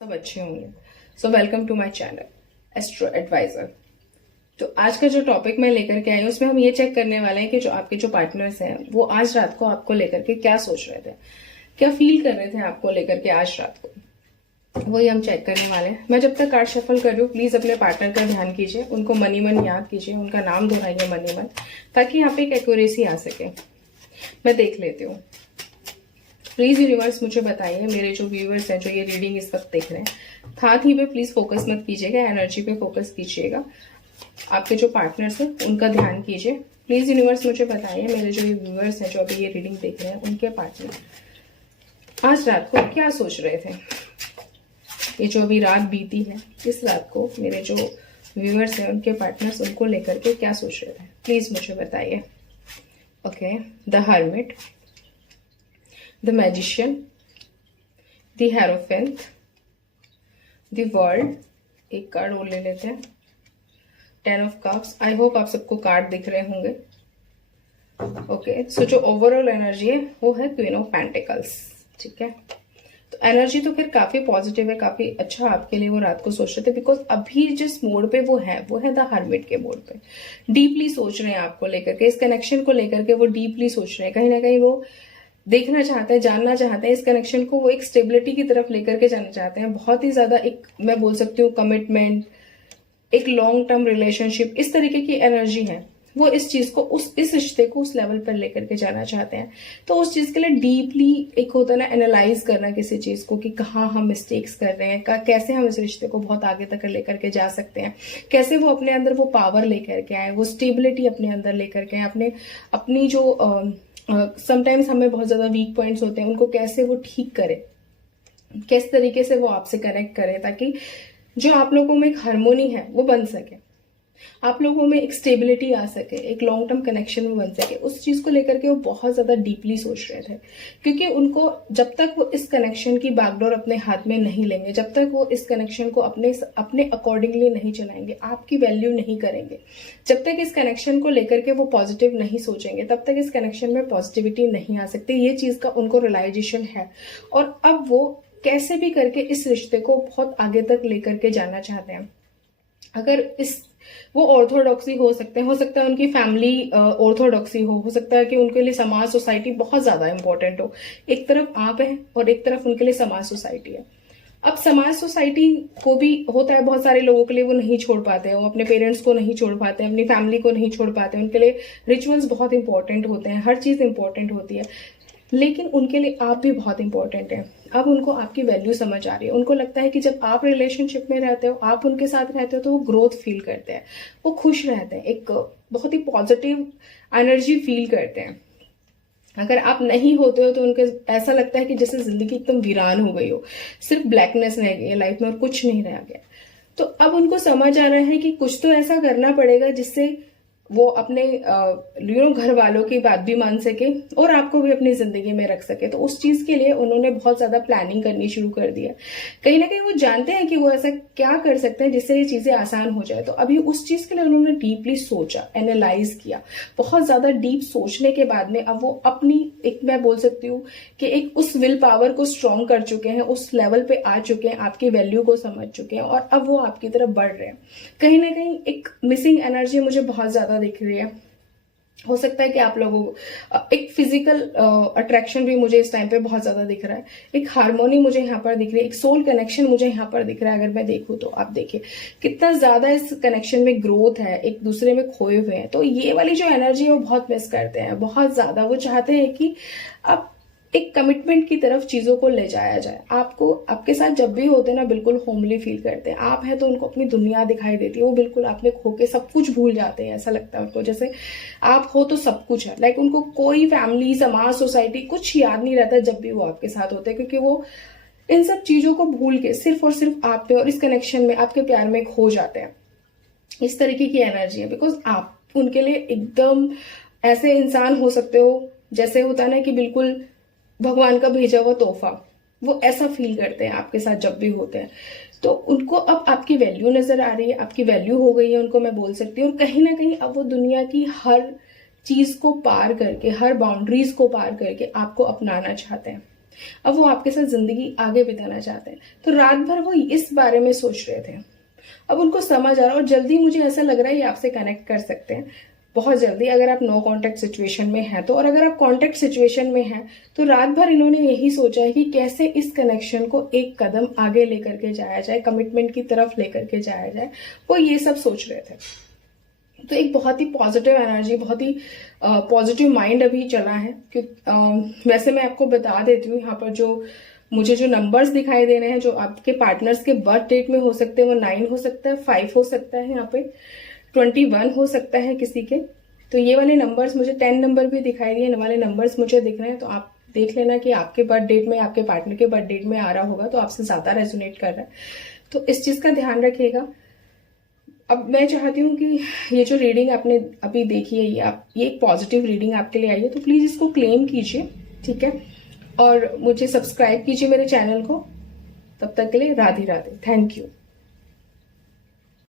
सब अच्छे होंगे। So welcome to my channel Astro Advisor. तो आज का जो टॉपिक मैं लेकर के आई हूँ उसमें हम ये चेक करने वाले हैं कि जो आपके जो पार्टनर्स हैं वो आज रात को आपको लेकर के क्या सोच रहे थे, क्या फील कर रहे थे आपको लेकर के आज रात को, वही हम चेक करने वाले हैं। मैं जब तक कार्ड शफल कर रही हूँ प्लीज अपने पार्टनर का ध्यान कीजिए, उनको मनी मन याद कीजिए, उनका नाम दोहराइए मनी मन, ताकि यहाँ पे एक एक्यूरेसी आ सके। मैं देख लेती हूँ। प्लीज यूनिवर्स मुझे बताइए, मेरे जो व्यूअर्स हैं जो ये रीडिंग इस वक्त देख रहे हैं, हाथ ही पे प्लीज फोकस मत कीजिएगा, एनर्जी पे फोकस कीजिएगा। आपके जो पार्टनर्स हैं उनका ध्यान कीजिए। प्लीज यूनिवर्स मुझे बताइए, मेरे जो ये व्यूअर्स हैं जो अभी ये रीडिंग देख रहे हैं उनके पार्टनर आज रात को क्या सोच रहे थे। ये जो अभी रात बीती है, इस रात को मेरे जो व्यूअर्स हैं उनके पार्टनर्स उनको लेकर के क्या सोच रहे थे, प्लीज मुझे बताइए। Okay, the hermit, the magician, the hierophant, the world, एक कार्ड और ले लेते हैं, 10 of cups। आई होप आप सबको कार्ड दिख रहे होंगे। ओके, सो जो ओवरऑल एनर्जी है वो है क्वीन ऑफ पेंटिकल्स। ठीक है, तो एनर्जी तो फिर काफी पॉजिटिव है, काफी अच्छा आपके लिए वो रात को सोच रहे थे, बिकॉज अभी जिस मोड पे वो है द हर्मिट के मोड पे। डीपली सोच रहे हैं आपको लेकर के, इस कनेक्शन को लेकर के वो डीपली सोच रहे हैं। कहीं ना कहीं वो देखना चाहते हैं, जानना चाहते हैं इस कनेक्शन को, वो एक स्टेबिलिटी की तरफ लेकर के जाना चाहते हैं। बहुत ही ज्यादा एक मैं बोल सकती हूँ कमिटमेंट, एक लॉन्ग टर्म रिलेशनशिप, इस तरीके की एनर्जी है। वो इस चीज को इस रिश्ते को उस लेवल पर लेकर के जाना चाहते हैं। तो उस चीज के लिए डीपली एक होता है ना एनालाइज करना किसी चीज को, कि कहाँ हम मिस्टेक्स कर रहे हैं, कैसे हम इस रिश्ते को बहुत आगे तक लेकर के जा सकते हैं, कैसे वो अपने अंदर वो पावर लेकर के आए, वो स्टेबिलिटी अपने अंदर लेकर के आए, अपनी जो समटाइम्स हमें बहुत ज्यादा वीक पॉइंट्स होते हैं उनको कैसे वो ठीक करे, किस तरीके से वो आपसे कनेक्ट करे, ताकि जो आप लोगों में एक हार्मोनी है वो बन सके, आप लोगों में एक स्टेबिलिटी आ सके, एक लॉन्ग टर्म कनेक्शन में बन सके। उस चीज को लेकर के वो बहुत ज्यादा डीपली सोच रहे थे, क्योंकि उनको जब तक वो इस कनेक्शन की बैकडोर अपने हाथ में नहीं लेंगे, जब तक वो इस कनेक्शन को अपने अकॉर्डिंगली नहीं चलाएंगे, आपकी वैल्यू नहीं करेंगे, जब तक इस कनेक्शन को लेकर के वो पॉजिटिव नहीं सोचेंगे, तब तक इस कनेक्शन में पॉजिटिविटी नहीं आ सकती। ये चीज का उनको रियलाइजेशन है, और अब वो कैसे भी करके इस रिश्ते को बहुत आगे तक लेकर के जाना चाहते हैं। अगर वो ऑर्थोडॉक्सी हो सकता है उनकी फैमिली ऑर्थोडॉक्सी हो सकता है कि उनके लिए समाज सोसाइटी बहुत ज्यादा इंपॉर्टेंट हो। एक तरफ आप है और एक तरफ उनके लिए समाज सोसाइटी है। अब समाज सोसाइटी को भी होता है, बहुत सारे लोगों के लिए वो नहीं छोड़ पाते हैं, वो अपने पेरेंट्स को नहीं छोड़ पाते हैं, अपनी फैमिली को नहीं छोड़ पाते हैं, उनके लिए रिचुअल्स बहुत इंपॉर्टेंट होते हैं, हर चीज इंपॉर्टेंट होती है, लेकिन उनके लिए आप भी बहुत इंपॉर्टेंट है। अब उनको आपकी वैल्यू समझ आ रही है, उनको लगता है कि जब आप रिलेशनशिप में रहते हो, आप उनके साथ रहते हो, तो वो ग्रोथ फील करते हैं, वो खुश रहते हैं, एक बहुत ही पॉजिटिव एनर्जी फील करते हैं। अगर आप नहीं होते हो तो उनको ऐसा लगता है कि जैसे जिंदगी एकदम वीरान हो गई हो, सिर्फ ब्लैकनेस रह गई है लाइफ में और कुछ नहीं रह गया। तो अब उनको समझ आ रहा है कि कुछ तो ऐसा करना पड़ेगा जिससे वो अपने घर वालों की बात भी मान सके और आपको भी अपनी जिंदगी में रख सके। तो उस चीज के लिए उन्होंने बहुत ज्यादा प्लानिंग करनी शुरू कर दी है। कहीं ना कहीं वो जानते हैं कि वो ऐसा क्या कर सकते हैं जिससे ये चीजें आसान हो जाए। तो अभी उस चीज के लिए उन्होंने डीपली सोचा, एनालाइज किया। बहुत ज्यादा डीप सोचने के बाद में अब वो अपनी एक मैं बोल सकती हूँ कि एक उस विल पावर को स्ट्रॉन्ग कर चुके हैं, उस लेवल पे आ चुके हैं, आपकी वैल्यू को समझ चुके हैं और अब वो आपकी तरफ बढ़ रहे हैं। कहीं ना कहीं एक मिसिंग एनर्जी मुझे बहुत ज्यादा दिख रही है। हो सकता है कि आप लोगों को एक फिजिकल अट्रैक्शन भी मुझे इस टाइम पे बहुत ज्यादा दिख रहा है, एक हार्मोनी मुझे यहाँ पर दिख रही है, एक सोल कनेक्शन मुझे यहाँ पर दिख रहा है। अगर मैं देखूं तो आप देखिए कितना ज्यादा इस कनेक्शन में ग्रोथ है, एक दूसरे में खोए हुए हैं। तो ये वाली जो एनर्जी है वो बहुत मिस करते हैं, बहुत ज्यादा वो चाहते हैं कि आप एक कमिटमेंट की तरफ चीजों को ले जाया जाए। आपको आपके साथ जब भी होते हैं ना बिल्कुल होमली फील करते हैं। आप है तो उनको अपनी दुनिया दिखाई देती है, वो बिल्कुल आप में खो के सब कुछ भूल जाते हैं। ऐसा लगता है उनको जैसे आप हो तो सब कुछ है, लाइक उनको कोई फैमिली, समाज, सोसाइटी कुछ याद नहीं रहता जब भी वो आपके साथ होते हैं, क्योंकि वो इन सब चीजों को भूल के सिर्फ और सिर्फ आप पे और इस कनेक्शन में, आपके प्यार में खो जाते हैं। इस तरीके की एनर्जी है, बिकॉज आप उनके लिए एकदम ऐसे इंसान हो सकते हो जैसे होता है ना कि बिल्कुल भगवान का भेजा हुआ तोहफा, वो ऐसा फील करते हैं आपके साथ जब भी होते हैं। तो उनको अब आपकी वैल्यू नजर आ रही है, आपकी वैल्यू हो गई है उनको, मैं बोल सकती हूँ। और कहीं ना कहीं अब वो दुनिया की हर चीज को पार करके, हर बाउंड्रीज को पार करके आपको अपनाना चाहते हैं। अब वो आपके साथ जिंदगी आगे बिताना चाहते हैं। तो रात भर वो इस बारे में सोच रहे थे, अब उनको समझ आ रहा है, और जल्दी मुझे ऐसा लग रहा है ये आपसे कनेक्ट कर सकते हैं बहुत जल्दी, अगर आप नो कांटेक्ट सिचुएशन में हैं तो। और अगर आप कांटेक्ट सिचुएशन में हैं तो रात भर इन्होंने यही सोचा है कि कैसे इस कनेक्शन को एक कदम आगे लेकर के जाया जाए, कमिटमेंट की तरफ लेकर के जाया जाए, वो ये सब सोच रहे थे। तो एक बहुत ही पॉजिटिव एनर्जी, बहुत ही पॉजिटिव माइंड अभी चला है। वैसे मैं आपको बता देती हूँ, यहाँ पर जो मुझे जो नंबर्स दिखाई दे रहे हैं जो आपके पार्टनर्स के बर्थ डेट में हो सकते हैं, वो 9 हो सकता है, 5 हो सकता है, यहाँ पे 21 हो सकता है किसी के। तो ये वाले नंबर्स मुझे 10 नंबर भी दिखाई दिए, वाले नंबर्स मुझे दिख रहे हैं। तो आप देख लेना कि आपके बर्थ डेट में, आपके पार्टनर के बर्थ डेट में आ रहा होगा तो आपसे ज्यादा रेजोनेट कर रहा है, तो इस चीज का ध्यान रखिएगा। अब मैं चाहती हूँ कि ये जो रीडिंग आपने अभी देखी है, ये एक पॉजिटिव रीडिंग आपके लिए आई है, तो प्लीज इसको क्लेम कीजिए, ठीक है। और मुझे सब्सक्राइब कीजिए मेरे चैनल को। तब तक के लिए राधे राधे, थैंक यू।